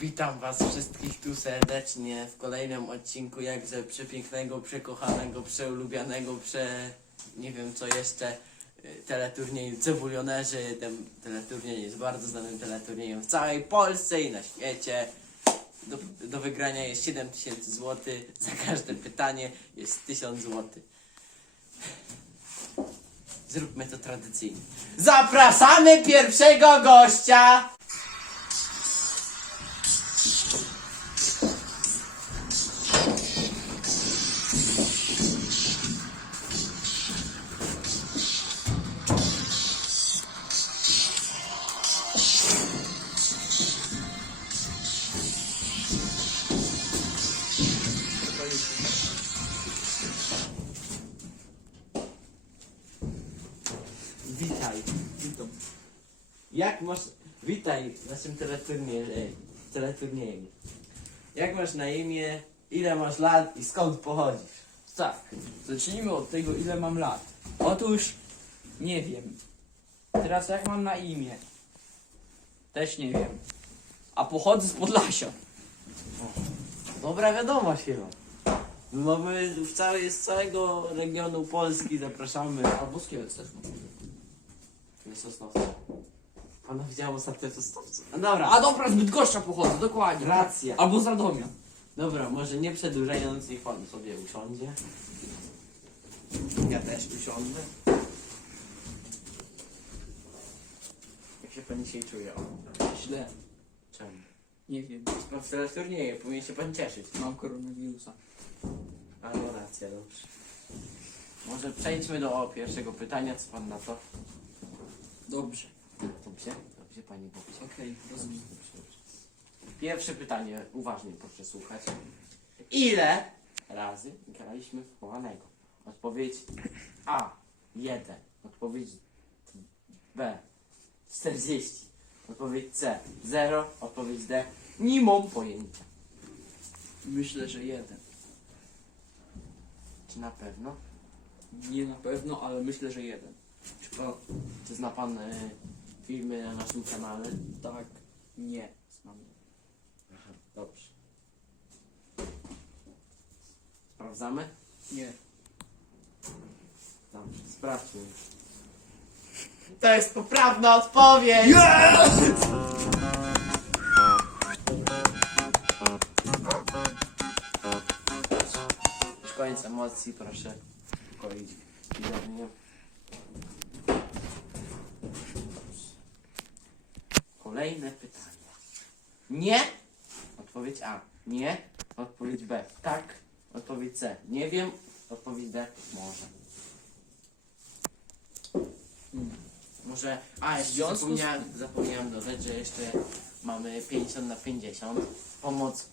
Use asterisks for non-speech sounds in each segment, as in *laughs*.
Witam was wszystkich tu serdecznie w kolejnym odcinku jakże przepięknego, przekochanego, przeulubianego, prze... nie wiem co jeszcze y, teleturnieju Cebulionerzy. Ten teleturniej jest bardzo znanym teleturniejem w całej Polsce i na świecie. Do, do wygrania jest 7000 zł. Za każde pytanie jest 1000 zł. Zróbmy to tradycyjnie. Zapraszamy pierwszego gościa! W naszym teleturnieju. teleturnieju. Jak masz na imię, ile masz lat i skąd pochodzisz? Tak, zacznijmy od tego, ile mam lat. Otóż, nie wiem. Teraz jak mam na imię? Też nie wiem. A pochodzę z Podlasia. Dobra wiadomość chyba. No my w całej, z całego regionu Polski zapraszamy. Albo z Kielc też. Nie Sosnowca. Pana widziałem ostatnio w Sosnowcu. No dobra, A dobra, z Bydgoszcza pochodzę, dokładnie. racja. Albo z Radomia. Dobra, może nie przedłużając, niech pan sobie usiądzie. Ja też usiądę. Jak się pan dzisiaj czuje? O, Źle. czemu? Nie wiem. Pan w teleturnieju, powinien się pan cieszyć. Mam koronawirusa. A no racja, dobrze. Może przejdźmy do pierwszego pytania, co pan na to? Dobrze. Dobrze? Dobrze, pani Bobcie. Okej, rozumiem. Dobrze, dobrze. Pierwsze pytanie, uważnie proszę słuchać. Ile razy graliśmy w chowanego? Odpowiedź A. 1. Odpowiedź B. 40. Odpowiedź C. 0. Odpowiedź D. Nie mam pojęcia. Myślę, że jeden. Czy na pewno? Nie na pewno, ale myślę, że jeden. Czy, pan, czy zna pan y, filmy na naszym kanale? Tak. Nie. Znam. Aha, dobrze. Sprawdzamy? Nie. Dobrze, sprawdźmy. To jest poprawna odpowiedź! Już koniec emocji, proszę ukoić. Kolejne pytanie. Nie? Odpowiedź A. Nie. Odpowiedź B. Tak. Odpowiedź C. Nie wiem. Odpowiedź D. Może. Hmm. Może. A, jeszcze W związku z- zapomniałem, zapomniałem dodać, że jeszcze mamy 50 na 50. Pomoc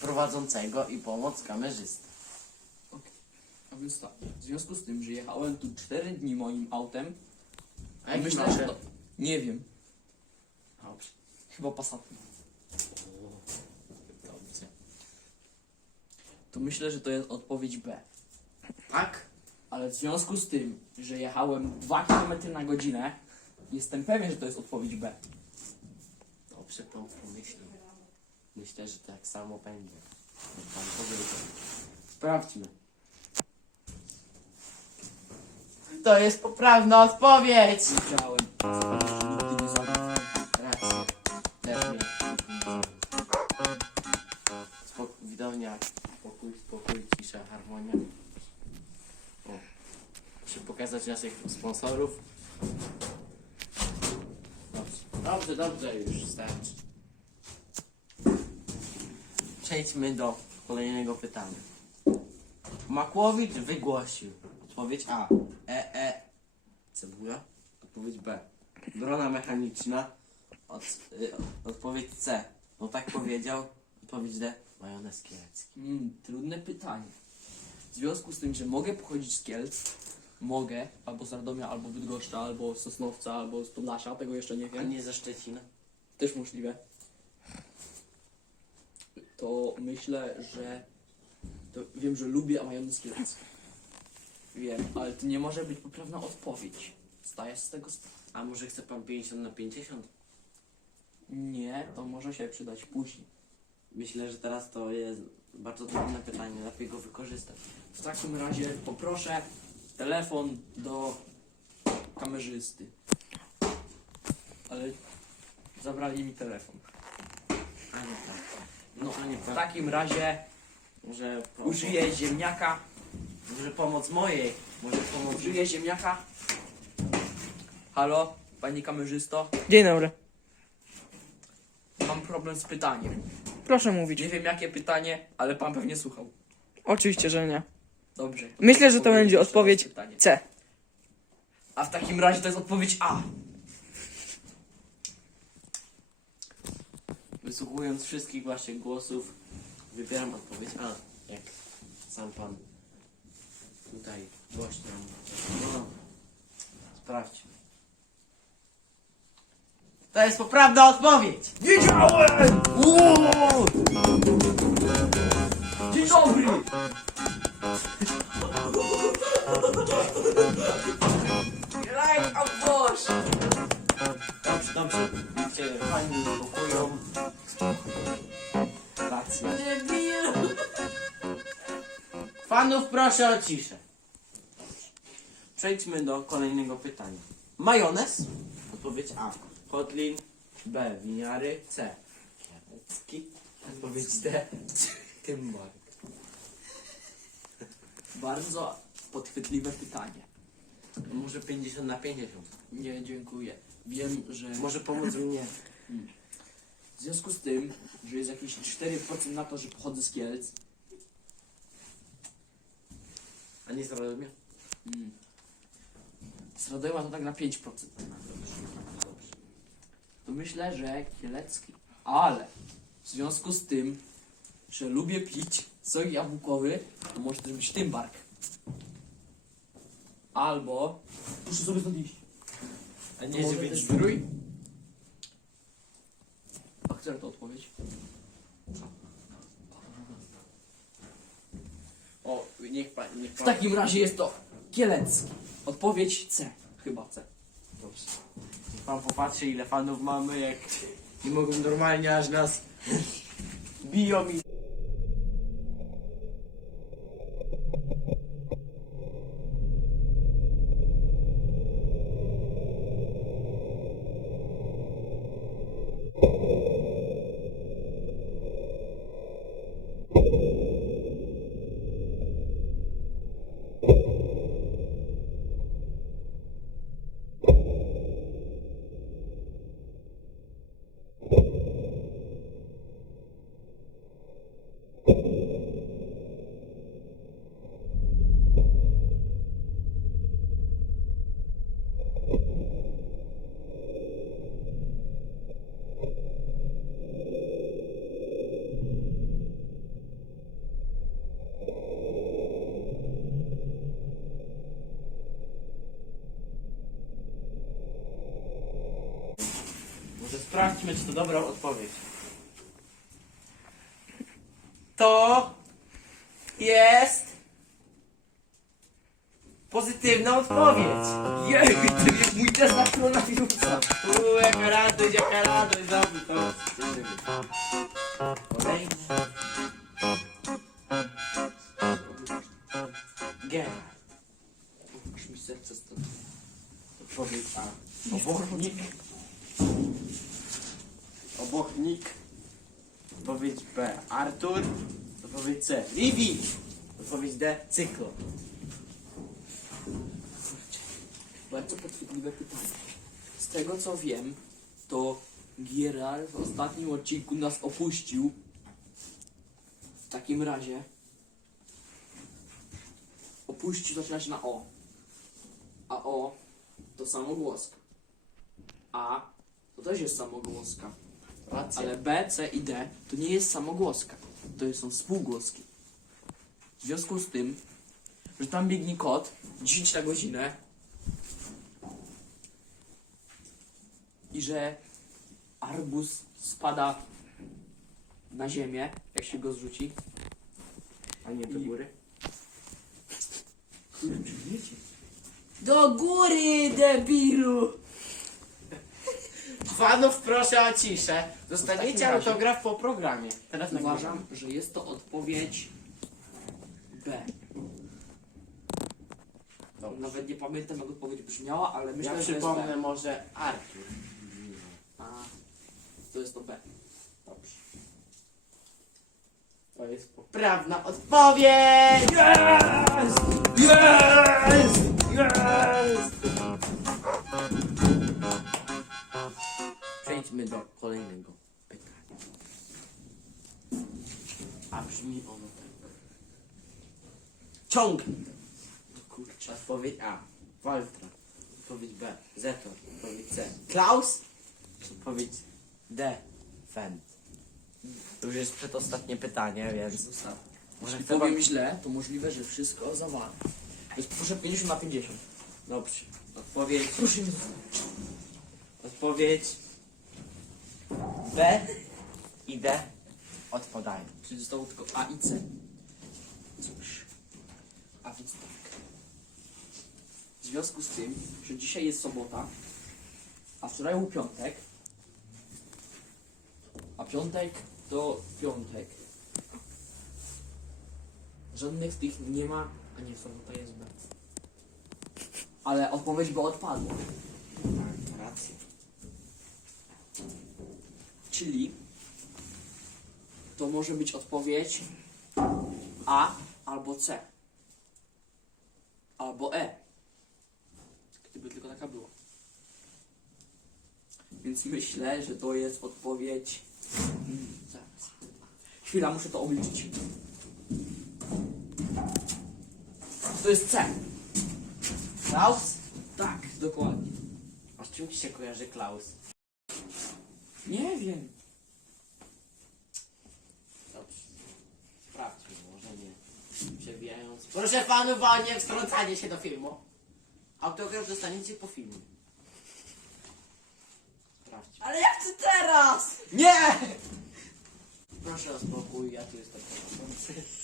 prowadzącego i pomoc kamerzysty. A więc tak, w związku z tym, że jechałem tu 4 dni moim autem, A myślę, masz? że to... Nie wiem. Chyba Passatem. Dobrze. To myślę, że to jest odpowiedź B. Tak? Ale w związku z tym, że jechałem 2 km na godzinę, jestem pewien, że to jest odpowiedź B. Dobrze pan pomyślał. Myślę, że tak samo będzie. Jak pan powiedział. Sprawdźmy. To jest poprawna odpowiedź! Wiedziałem. Muszę pokazać naszych sponsorów. Dobrze, dobrze, dobrze już starczy. Przejdźmy do kolejnego pytania. Makłowicz wygłosił. Odpowiedź A. E, e. Cebula. Odpowiedź B. Brona mechaniczna. Od, y, odpowiedź C. No tak powiedział. Odpowiedź D. Majonez kielecki. Mm, trudne pytanie. W związku z tym, że mogę pochodzić z Kielc, mogę, albo z Radomia, albo Bydgoszcza, albo z Sosnowca, albo z Podlasia, tego jeszcze nie A wiem. nie ze Szczecina. Też możliwe. To myślę, że to wiem, że lubię majonez Kielc. Wiem, ale to nie może być poprawna odpowiedź. Zdaję z tego sprawę. A może chce pan 50 na 50? Nie, to może się przydać później. Myślę, że teraz to jest bardzo trudne pytanie, lepiej go wykorzystać. W takim razie poproszę telefon do kamerzysty. Ale zabrali mi telefon. A nie tak. No, to nie w tak. takim razie Może użyję ziemniaka. Może pomoc mojej. Może pomoc Użyję ziemniaka. Halo, panie kamerzysto. Dzień dobry. Mam problem z pytaniem. Proszę mówić. Nie wiem jakie pytanie, ale pan pewnie słuchał. Oczywiście, że nie. Dobrze. Myślę, że to Odpowiedź będzie odpowiedź pytanie. C. A w takim razie to jest odpowiedź A. Wysłuchując wszystkich waszych głosów, wybieram odpowiedź A. Jak sam pan tutaj gość nam. No, sprawdźmy. To jest poprawna odpowiedź! Wiedziałem! Uuu! Dzień dobry! Like! Dobrze, dobrze. Widzicie, fajnie uspokoją. Racja. Proszę o ciszę. Przejdźmy do kolejnego pytania. Majonez? Odpowiedź A. Kotlin. B. Winiary. C. Kielecki. Odpowiedź D. *laughs* Tymbark. Bardzo podchwytliwe pytanie. Może 50 na 50. Nie, dziękuję. Wiem, że Może pomóc mnie. w związku z tym, że jest jakieś 4% na to, że pochodzę z Kielc, A nie z Radomia? mm, z Radomia to tak na 5%. To myślę, że kielecki. Ale w związku z tym, że lubię pić sok jabłkowy, to może też być Tymbark. Albo... Muszę sobie stąd iść. A nie, może zdrój? zdrój? A która to odpowiedź? O, niech pan, niech W pan. takim razie jest to kielecki. Odpowiedź C. Chyba C. Dobrze. Niech pan popatrzy ile fanów mamy, jak nie mogą normalnie aż nas *laughs* biją i... Sprawdźmy, czy to dobra odpowiedź. To jest pozytywna odpowiedź. Jej, to jest mój test na koronawirusa. Uuu, jaka radość, jaka radość, dobrze, to. Kolejny. Gerard. Aż mi serce stoi. Odpowiedź A. Obochnik. Artur. Odpowiedź C. Vivi. Odpowiedź D. Cyklo. Bardzo podchwytliwe pytanie. Z tego co wiem, to Gerard w ostatnim odcinku nas opuścił. W takim razie opuścił zaczyna się na O. A O to samogłoska. A to też jest samogłoska. Racja. Ale B, C i D to nie jest samogłoska. To są spółgłoski. W związku z tym, że tam biegnie kot 10 na godzinę i że arbuz spada na ziemię, jak się go zrzuci. A nie do I- góry. Do góry, debilu! Fanów proszę o ciszę. Dostaniecie takim razie- autograf po programie. Teraz nagrywam. Uważam, że jest to odpowiedź B. Dobrze. Nawet nie pamiętam jak odpowiedź brzmiała, ale myślę, Ja że jest przypomnę B. może Artur. A, to jest to B. Dobrze. To jest poprawna odpowiedź! Jest! Jest! Jest! Przejdźmy do kolejnego pytania. A brzmi ono tak. Ciągnij. Kurczę. Odpowiedź A. Waltra. Odpowiedź B. Zetor. Odpowiedź C. Klaus. Odpowiedź D. Fent. To już jest przedostatnie pytanie, więc może wam... powiem źle, to możliwe, że wszystko zawalę. Więc proszę 50 na 50. Dobrze. Odpowiedź. Proszę Odpowiedź B i D odpadają. Czyli zostało tylko A i C. Cóż. A więc tak. W związku z tym, że dzisiaj jest sobota, a wczoraj był piątek, a piątek to piątek. Żadnych z tych nie ma, a nie sobota jest B. Ale odpowiedź by odpadła. Tak, rację. Czyli to może być odpowiedź A albo C. Albo E. Gdyby tylko taka była. Więc myślę, że to jest odpowiedź. Zaraz. Chwila, muszę to obliczyć. To jest C. Klaus? Tak, dokładnie. A z czym ci się kojarzy Klaus? Nie wiem. Dobrze. Sprawdźmy, może nie. Przebijając. Proszę panów o nie wtrącanie się do filmu. Autograf dostaniecie po filmie. Sprawdźmy. Ale ja chcę teraz! Nie! Proszę o spokój, ja tu jestem prowadzący. *laughs*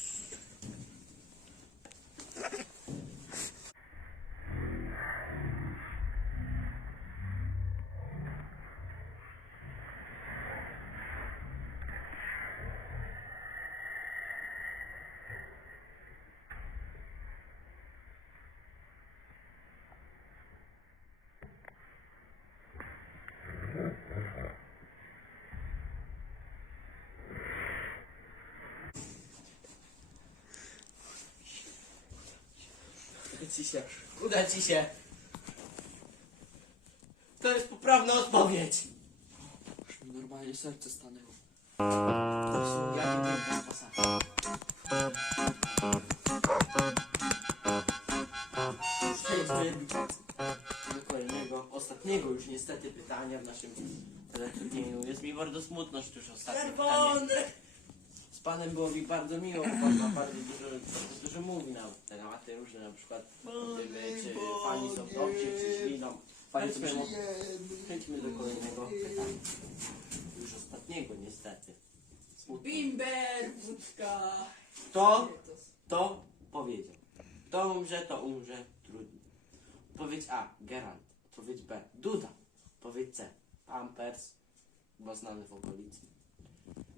ci się. Uda ci się. To jest poprawna odpowiedź. Aż mi normalnie serce stanęło. To są jakie. Przejdźmy do kolejnego, ostatniego już niestety pytania w naszym teleturnieju. Jest mi bardzo smutno, że to już ostatnie pytanie. Panem było mi bardzo miło, bo pan ma bardzo dużo, bardzo dużo mówi na tematy różne, na przykład gdyby, czy fani są dobrzy, czy źli, no. Fani Przejdźmy, są przejdźmy do kolejnego pytania. Już ostatniego niestety. Smutno. Bimber, wódka. Kto to powiedział? Kto umrze, to umrze trudno. Odpowiedź A. Geralt. Odpowiedź B. Duda. Odpowiedź C. Pampers, bo znany w okolicy.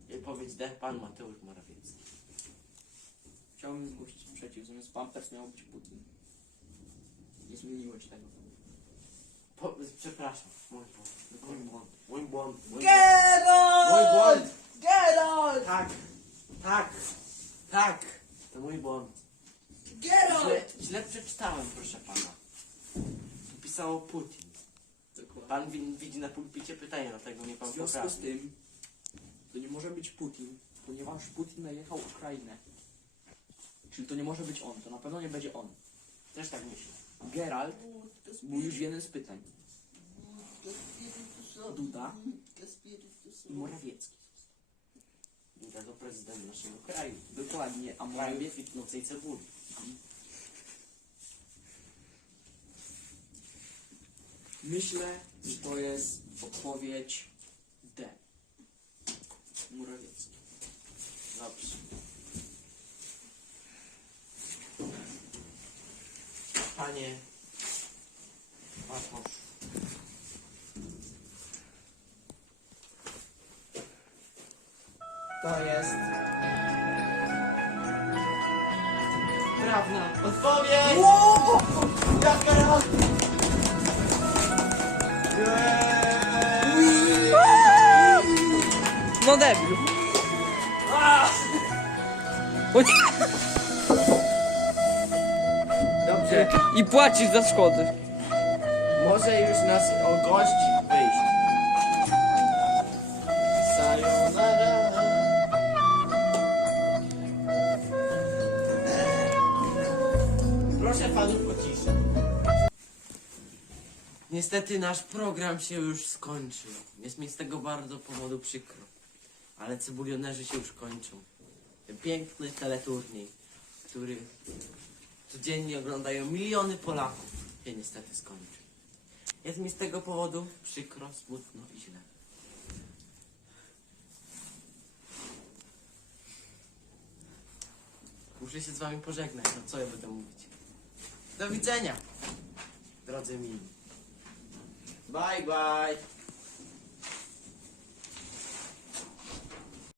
I odpowiedź D. Pan Mateusz Morawiecki. Chciałbym zgłosić przeciw, zamiast Pampers miał być Putin. Nie zmieniłeś tego. Po, przepraszam. Mój błąd. Mój błąd. Mój błąd. Mój. Geralt! Mój błąd. Geralt! Tak. Tak. Tak. To mój błąd. Źle, Geralt! źle przeczytałem, proszę pana. Pisało Putin. Dokładnie. Pan wi- widzi na pulpicie pytanie, dlatego mnie pan W związku z tym, to nie może być Putin, ponieważ Putin najechał Ukrainę. Czyli to nie może być on, to na pewno nie będzie on. Też tak myślę. Geralt był już jeden z pytań. Duda i Morawiecki. Duda to prezydent naszego kraju. Dokładnie, a Kraju Morawiecki... kwitnącej cebuli. Myślę, że to jest odpowiedź Dobrze. Panie Patmos. To jest prawna odpowiedź! Wow! Jaka! Yeah! No debiut. Dobrze, I płacisz za szkody. może już nas o gość wyjść. Sayonara. Proszę panów o ciszę. Niestety nasz program się już skończył. Jest mi z tego bardzo powodu przykro. Ale cebulionerzy się już kończą. Piękny teleturniej, który codziennie oglądają miliony Polaków, się niestety skończy. Jest mi z tego powodu przykro, smutno i źle. Muszę się z wami pożegnać, no co ja będę mówić. Do widzenia, drodzy mili. Bye, bye.